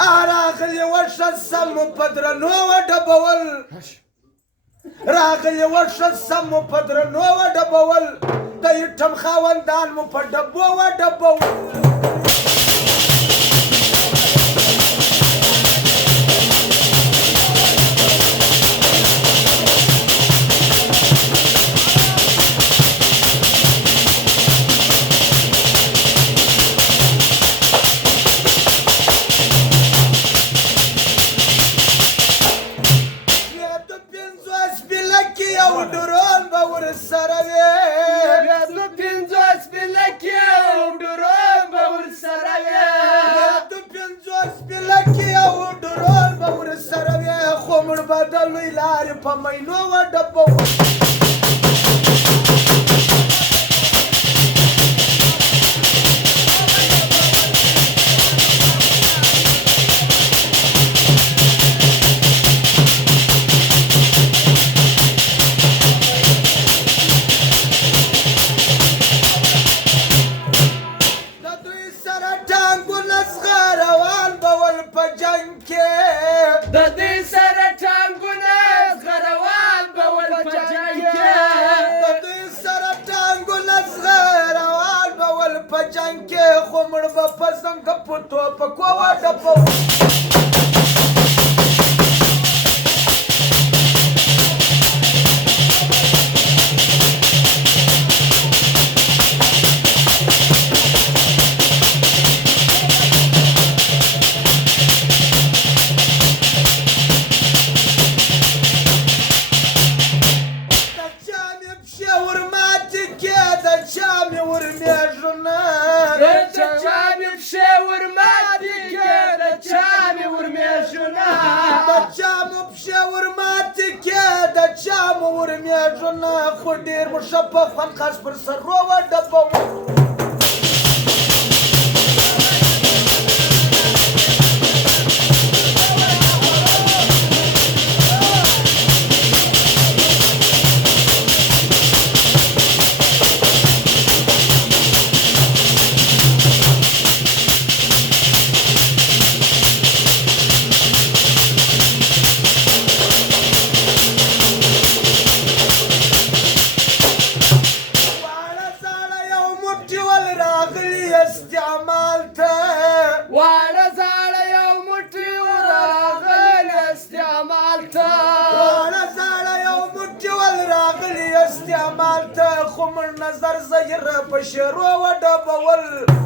راغلی وشه سمو په درنو وډبول راغلی وشه سمو په درنو وډبول د ایټم خاوندان مو په ډبو وډبول بدلوی لارې په مینو وډبول د دوی سره ټانګونه زغروان بول په جنګ کې د دوی سره خو مړ به په څنګه په ټوپکو وډبول د چا مې پښې ورماتې کې د چا مې ورمېږونه خو ډېر مشفق خس پر سرو وډبول خو مړ نظر زهره په شیرو وډبول